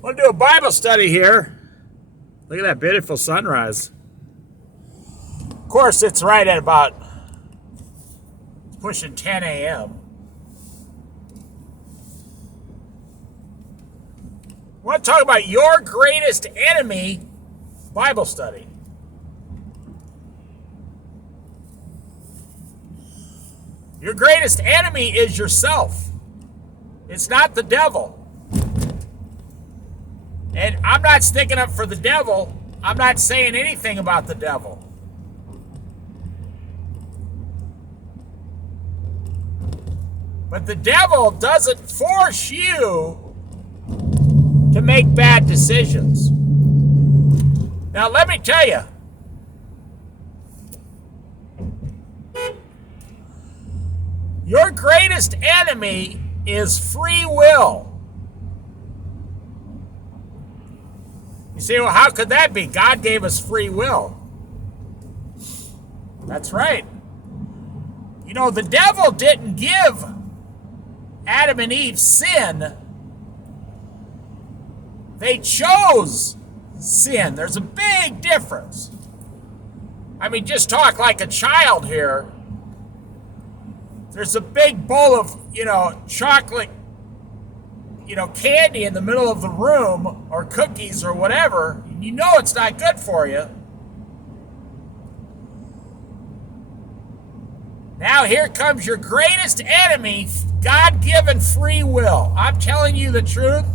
Want to do a Bible study here. Look at that beautiful sunrise. Of course, it's right at about pushing 10 a.m. I want to talk about your greatest enemy Bible study. Your greatest enemy is yourself. It's not the devil. And I'm not sticking up for the devil. I'm not saying anything about the devil. But the devil doesn't force you to make bad decisions. Now, let me tell you, your greatest enemy is free will. You say, well, how could that be? God gave us free will. That's right. You know, the devil didn't give Adam and Eve sin. They chose sin. There's a big difference. I mean, just talk like a child here. There's a big bowl of, chocolate, candy in the middle of the room, or cookies or whatever. You know it's not good for you. Now here comes your greatest enemy, God-given free will. I'm telling you the truth.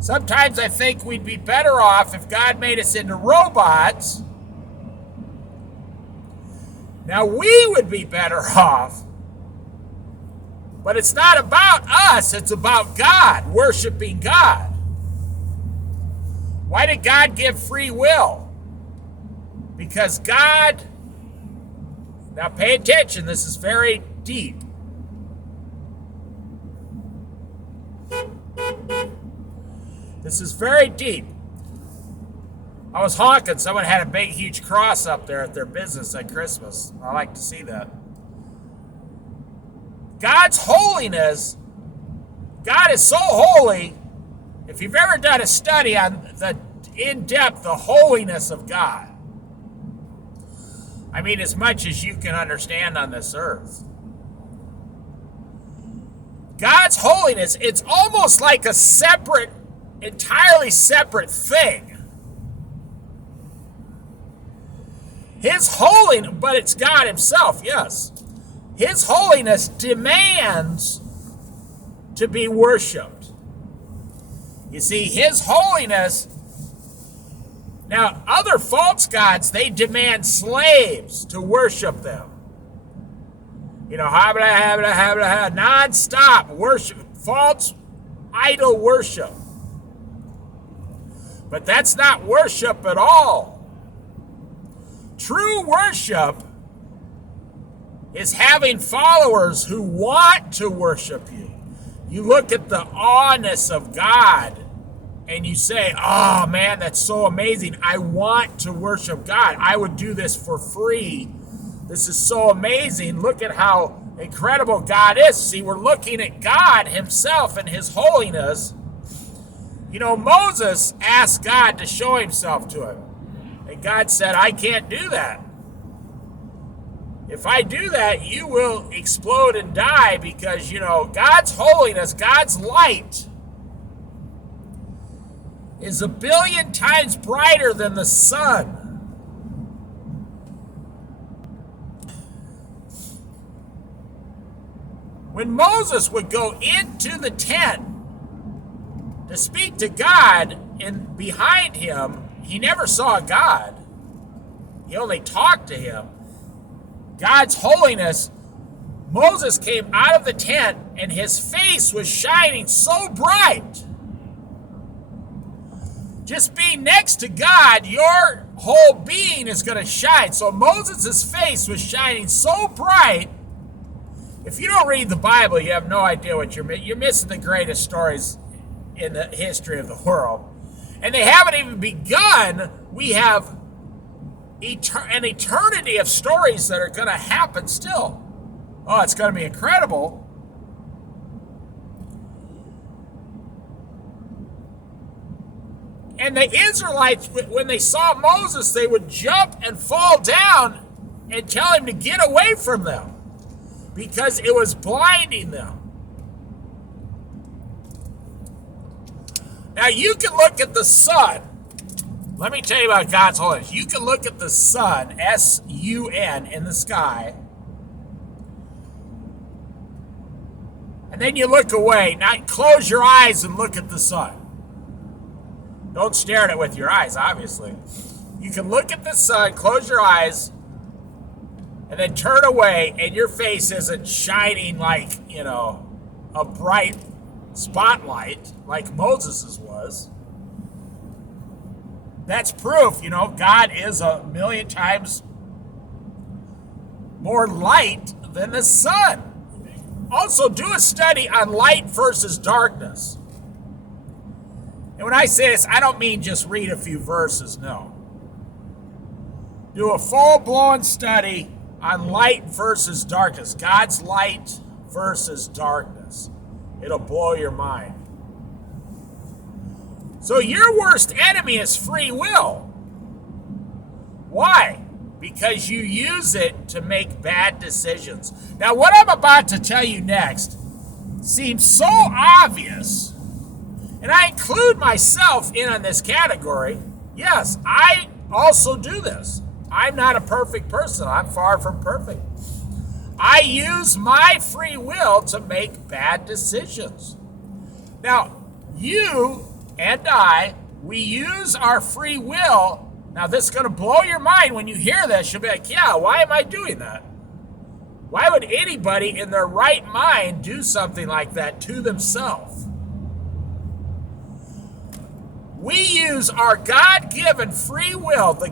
Sometimes I think we'd be better off if God made us into robots. Now we would be better off. But it's not about us, it's about God, worshiping God. Why did God give free will? Because God, now pay attention, this is very deep. This is very deep. I was honking, someone had a big, huge cross up there at their business at Christmas. I like to see that. God's holiness, God is so holy. If you've ever done a study on in-depth the holiness of God, I mean, as much as you can understand on this earth. God's holiness, it's almost like a separate, entirely separate thing. His holiness, but it's God himself, yes. His holiness demands to be worshiped. You see, his holiness, now other false gods, they demand slaves to worship them. Non-stop worship, false idol worship. But that's not worship at all. True worship is having followers who want to worship you. You look at the awness of God and you say, oh man, that's so amazing. I want to worship God. I would do this for free. This is so amazing. Look at how incredible God is. See, we're looking at God himself and his holiness. Moses asked God to show himself to him. And God said, I can't do that. If I do that, you will explode and die because, God's holiness, God's light is 1 billion times brighter than the sun. When Moses would go into the tent to speak to God, and behind him, he never saw God. He only talked to him. God's holiness, Moses came out of the tent and his face was shining so bright. Just being next to God, your whole being is going to shine. So Moses' face was shining so bright. If you don't read the Bible, you have no idea what you're missing the greatest stories in the history of the world. And they haven't even begun. We have an eternity of stories that are going to happen still. Oh, it's going to be incredible. And the Israelites, when they saw Moses, they would jump and fall down and tell him to get away from them because it was blinding them. Now you can look at the sun. Let me tell you about God's holiness. You can look at the sun, S-U-N, in the sky, and then you look away. Now close your eyes and look at the sun. Don't stare at it with your eyes, obviously. You can look at the sun, close your eyes, and then turn away, and your face isn't shining like, a bright spotlight like Moses's was. That's proof, God is 1,000,000 times more light than the sun. Also, do a study on light versus darkness. And when I say this, I don't mean just read a few verses, no. Do a full-blown study on light versus darkness. God's light versus darkness. It'll blow your mind. So your worst enemy is free will. Why? Because you use it to make bad decisions. Now, what I'm about to tell you next seems so obvious, and I include myself in on this category. Yes, I also do this. I'm not a perfect person. I'm far from perfect. I use my free will to make bad decisions. Now, you and I, we use our free will. Now, this is going to blow your mind when you hear this. You'll be like, yeah, why am I doing that? Why would anybody in their right mind do something like that to themselves? We use our God-given free will, the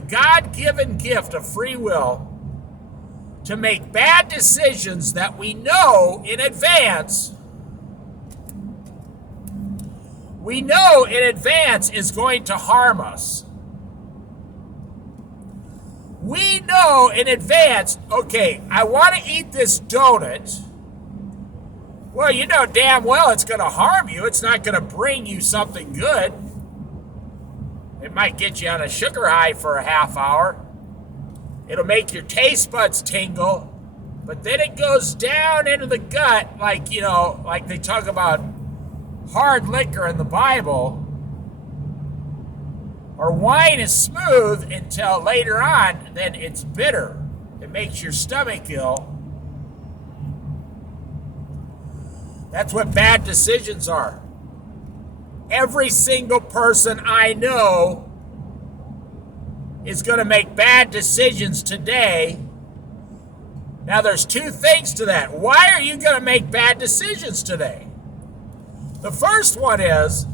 God-given gift of free will, to make bad decisions that we know in advance is going to harm us. We know in advance, okay, I want to eat this donut. Well, you know damn well it's going to harm you. It's not going to bring you something good. It might get you on a sugar high for a half hour. It'll make your taste buds tingle. But then it goes down into the gut like they talk about hard liquor in the Bible. Or wine is smooth until later on, then it's bitter. It makes your stomach ill. That's what bad decisions are. Every single person I know is going to make bad decisions today. Now, there's two things to that. Why are you going to make bad decisions today? The first one is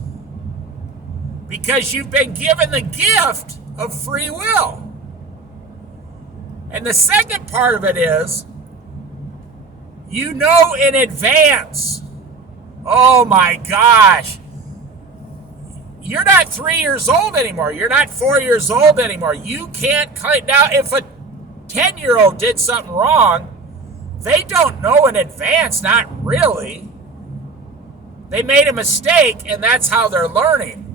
because you've been given the gift of free will. And the second part of it is you know in advance. Oh my gosh. You're not 3 years old anymore. You're not 4 years old anymore. You can't claim. Now, if a 10-year-old did something wrong, they don't know in advance, not really. They made a mistake, and that's how they're learning.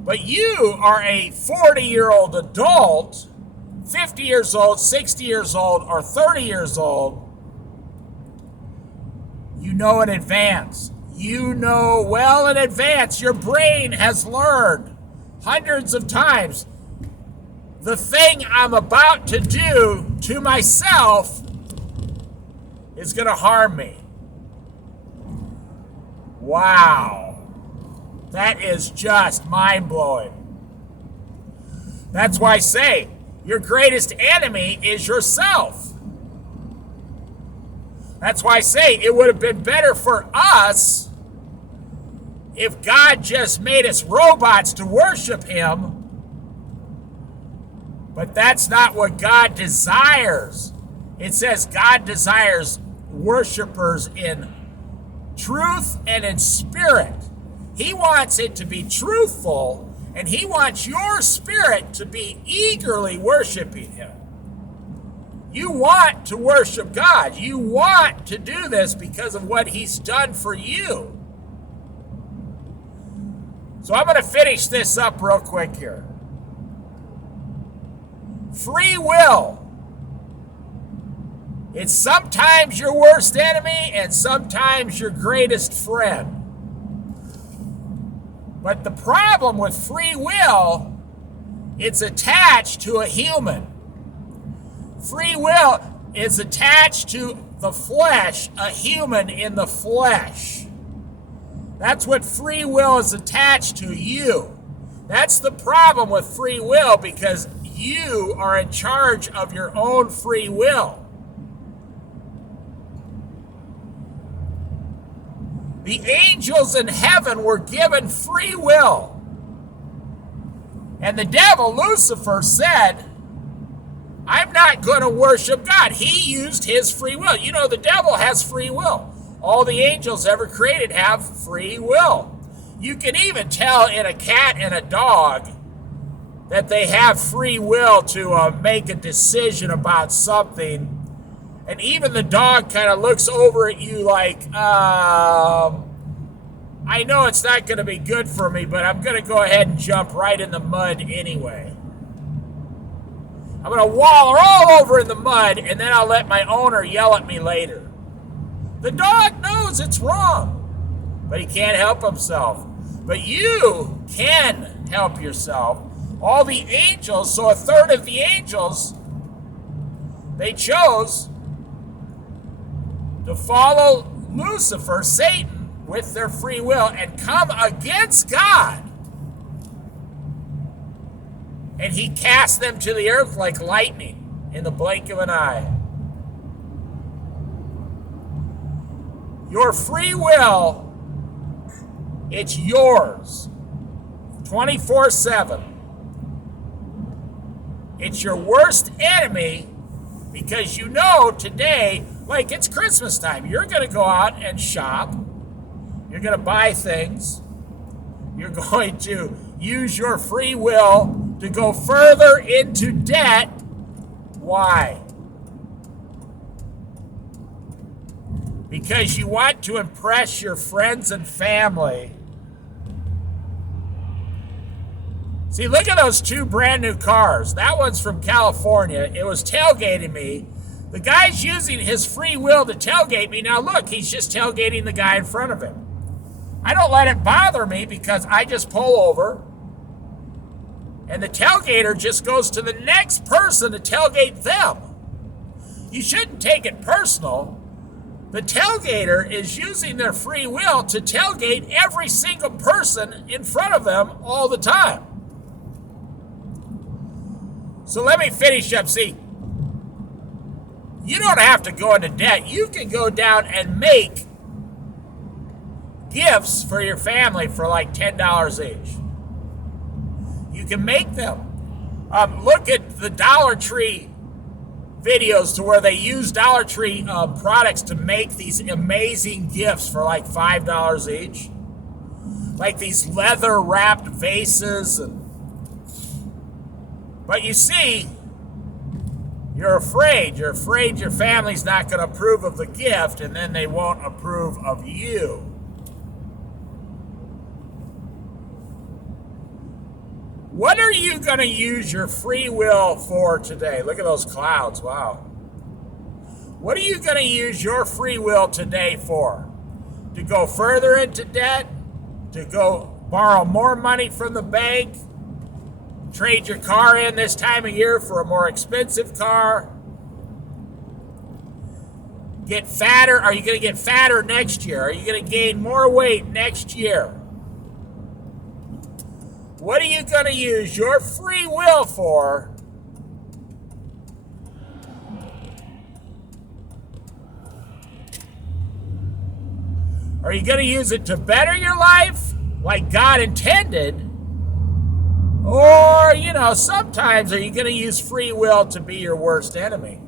But you are a 40-year-old adult, 50 years old, 60 years old, or 30 years old. You know in advance. You know well in advance. Your brain has learned hundreds of times. The thing I'm about to do to myself is going to harm me. Wow. That is just mind-blowing. That's why I say your greatest enemy is yourself. That's why I say it would have been better for us if God just made us robots to worship Him. But that's not what God desires. It says God desires worshipers in truth and in spirit. He wants it to be truthful, and He wants your spirit to be eagerly worshiping Him. You want to worship God. You want to do this because of what He's done for you. So I'm going to finish this up real quick here. Free will. It's sometimes your worst enemy and sometimes your greatest friend. But the problem with free will, it's attached to a human. Free will is attached to the flesh, a human in the flesh. That's what free will is attached to, you. That's the problem with free will, because you are in charge of your own free will. The angels in heaven were given free will. And the devil, Lucifer, said, I'm not going to worship God. He used his free will. You know, the devil has free will. All the angels ever created have free will. You can even tell in a cat and a dog that they have free will to make a decision about something. And even the dog kind of looks over at you like, I know it's not going to be good for me, but I'm going to go ahead and jump right in the mud anyway. I'm going to waller all over in the mud, and then I'll let my owner yell at me later. The dog knows it's wrong, but he can't help himself. But you can help yourself. All the angels, so a third of the angels, they chose to follow Lucifer, Satan, with their free will and come against God. And he cast them to the earth like lightning in the blink of an eye. Your free will, it's yours 24/7. It's your worst enemy, because you know today, like it's Christmas time, you're going to go out and shop. You're going to buy things. You're going to use your free will to go further into debt. Why? Because you want to impress your friends and family. See, look at those two brand new cars. That one's from California. It was tailgating me. The guy's using his free will to tailgate me. Now look, he's just tailgating the guy in front of him. I don't let it bother me, because I just pull over and the tailgater just goes to the next person to tailgate them. You shouldn't take it personal. The tailgater is using their free will to tailgate every single person in front of them all the time. So let me finish up. See, you don't have to go into debt. You can go down and make gifts for your family for like $10 each. You can make them. Look at the Dollar Tree videos to where they use Dollar Tree products to make these amazing gifts for like $5 each. Like these leather wrapped vases. But you see, you're afraid. You're afraid your family's not going to approve of the gift, and then they won't approve of you. What are you going to use your free will for today? Look at those clouds. Wow. What are you going to use your free will today for? To go further into debt? To go borrow more money from the bank? Trade your car in this time of year for a more expensive car? Get fatter? Are you going to get fatter next year? Are you going to gain more weight next year? What are you going to use your free will for? Are you going to use it to better your life like God intended? Or, sometimes are you going to use free will to be your worst enemy?